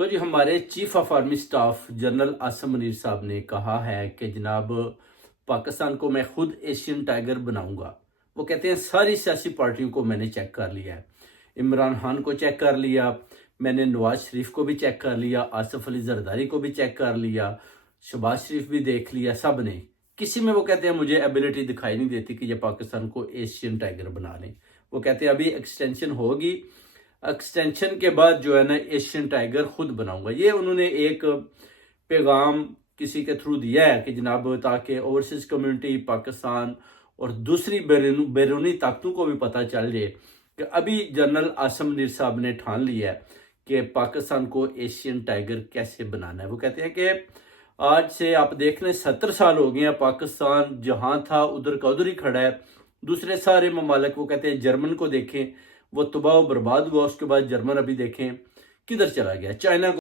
تو جی ہمارے chief of army staff general Asim Munir صاحب نے کہا ہے کہ جناب پاکستان کو میں خود ایشین ٹائیگر بناؤں گا۔ وہ کہتے ہیں ساری سیاسی پارٹیوں کو میں نے چیک کر لیا ہے، عمران خان کو چیک کر لیا، میں نے نواز شریف کو بھی چیک کر لیا، آصف علی زرداری کو بھی چیک کر لیا، شہباز شریف بھی دیکھ لیا، سب نے کسی میں وہ کہتے ہیں مجھے ایبیلٹی دکھائی نہیں دیتی کہ یہ پاکستان کو ایشین ٹائیگر بنا لیں۔ وہ کہتے ہیں ابھی ایکسٹینشن ہوگی، ایکسٹینشن کے بعد جو ہے نا ایشین ٹائیگر خود بناؤں گا۔ یہ انہوں نے ایک پیغام کسی کے تھرو دیا ہے کہ جناب تاکہ اوورسیز کمیونٹی پاکستان اور دوسری بیرونی طاقتوں کو بھی پتہ چل جائے کہ ابھی جنرل عاصم منیر صاحب نے ٹھان لیا ہے کہ پاکستان کو ایشین ٹائیگر کیسے بنانا ہے۔ وہ کہتے ہیں کہ آج سے آپ دیکھ لیں 70 سال ہو گئے ہیں، پاکستان جہاں تھا ادھر کا ادھر ہی کھڑا ہے۔ دوسرے سارے ممالک وہ کہتے ہیں جرمن کو دیکھیں، وہ تباہ و برباد ہوا، اس کے بعد جرمن ابھی دیکھیں کدھر چلا گیا، چائنا کو